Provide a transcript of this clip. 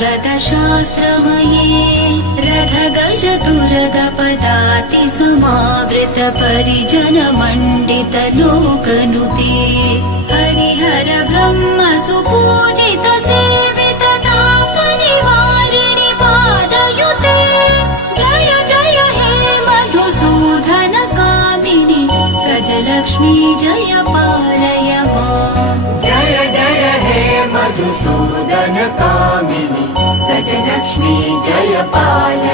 शास्त्रमये रथगज तुरगपदाति समावृत परिजन मण्डित लोकनुते हरिहर ब्रह्म सुपूजित सेवित ताप निवारिणि पादयुते जय जय हे मधुसूदन कामिनि गजलक्ष्मी जय पालय माम् जय जय हे मधुसूदन कामिनि गजलक्ष्मी जय पालय